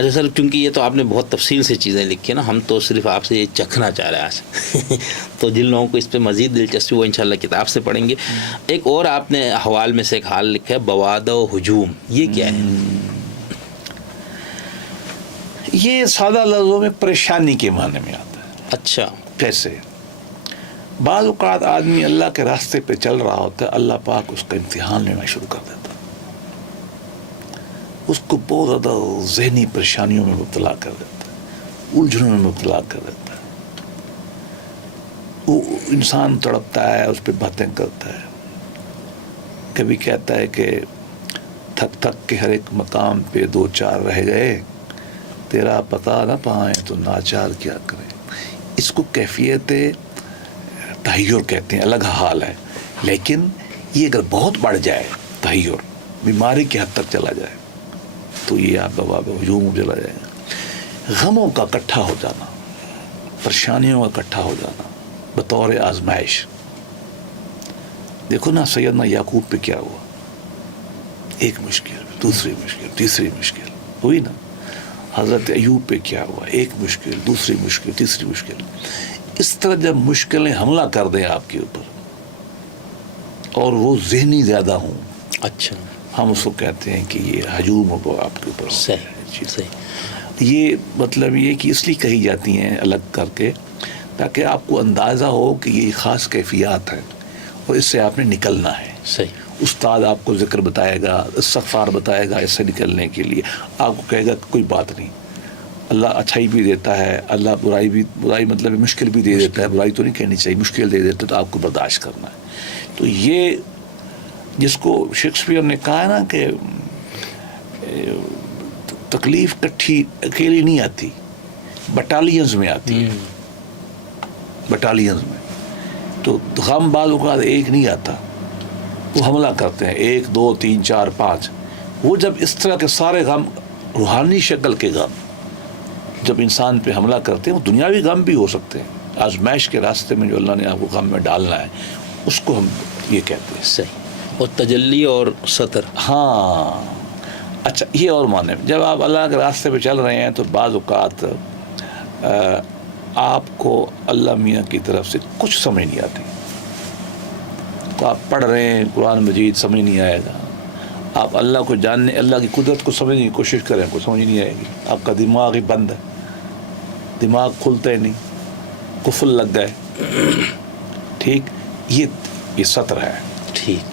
اچھا سر، چونکہ یہ تو آپ نے بہت تفصیل سے چیزیں لکھی ہیں نا، ہم تو صرف آپ سے یہ چکھنا چاہ رہے ہیں آج تو جن لوگوں کو اس پہ مزید دلچسپی وہ انشاءاللہ کتاب سے پڑھیں گے. ایک اور آپ نے حوال میں سے ایک حال لکھا ہے، بوادہ و ہجوم، یہ کیا ہے؟ یہ سادہ لفظوں میں پریشانی کے معنی میں آتا ہے. اچھا. کیسے؟ بعض اوقات آدمی اللہ کے راستے پہ چل رہا ہوتا ہے، اللہ پاک اس کا امتحان لینا شروع کر دیتا ہے، اس کو بہت زیادہ ذہنی پریشانیوں میں مبتلا کر دیتا ہے، الجھنوں میں مبتلا کر دیتا ہے. وہ انسان تڑپتا ہے، اس پہ باتیں کرتا ہے، کبھی کہتا ہے کہ تھک تھک کے ہر ایک مقام پہ دو چار رہ گئے، تیرا پتہ نہ پائیں تو ناچار کیا کرے. اس کو کیفیت تحیر کہتے ہیں، الگ حال ہے. لیکن یہ اگر بہت بڑھ جائے تحیر، بیماری کی حد تک چلا جائے، تو یہ آپ کا باب ہجوم چلا جائے گا. غموں کا اکٹھا ہو جانا، پریشانیوں کا اکٹھا ہو جانا بطور آزمائش. دیکھو نا سیدنا یعقوب پہ کیا ہوا، ایک مشکل، دوسری مشکل، تیسری مشکل ہوئی نا. حضرت ایوب پہ کیا ہوا، ایک مشکل، دوسری مشکل، تیسری مشکل. اس طرح جب مشکلیں حملہ کر دیں آپ کے اوپر اور وہ ذہنی زیادہ ہوں، اچھا، ہم اس کو کہتے ہیں کہ یہ ہجوم ہو آپ کے اوپر. صحیح صحیح. یہ مطلب یہ کہ اس لیے کہی جاتی ہیں الگ کر کے، تاکہ آپ کو اندازہ ہو کہ یہ خاص کیفیات ہیں اور اس سے آپ نے نکلنا ہے. صحیح. استاد آپ کو ذکر بتائے گا، استغفار بتائے گا اس سے نکلنے کے لیے. آپ کو کہے گا کہ کوئی بات نہیں، اللہ اچھائی بھی دیتا ہے، اللہ برائی مطلب مشکل بھی دے دیتا ہے. برائی تو نہیں کہنی چاہیے، مشکل دے دیتا ہے تو آپ کو برداشت کرنا ہے. تو یہ جس کو شیکسپیئر نے کہا ہے نا کہ تکلیف کٹھی اکیلی نہیں آتی، بٹالینز میں آتی ہے، بٹالینز میں. تو غم بعض اوقات ایک نہیں آتا، وہ حملہ کرتے ہیں 1 2 3 4 5. وہ جب اس طرح کے سارے غم، روحانی شکل کے غم جب انسان پہ حملہ کرتے ہیں، وہ دنیاوی غم بھی ہو سکتے ہیں، آزمائش کے راستے میں جو اللہ نے آپ کو غم میں ڈالنا ہے، اس کو ہم یہ کہتے ہیں. صحیح. اور تجلی اور سطر. ہاں اچھا، یہ اور معنی جب آپ اللہ کے راستے پہ چل رہے ہیں تو بعض اوقات آپ کو اللہ میاں کی طرف سے کچھ سمجھ نہیں آتی. تو آپ پڑھ رہے ہیں قرآن مجید، سمجھ نہیں آئے گا. آپ اللہ کو جاننے، اللہ کی قدرت کو سمجھنے کی کوشش کریں، کوئی سمجھ نہیں آئے گی. آپ کا دماغ ہی بند ہے، دماغ کھلتے نہیں، قفل لگ گئے. ٹھیک، یہ سطر ہے. ٹھیک.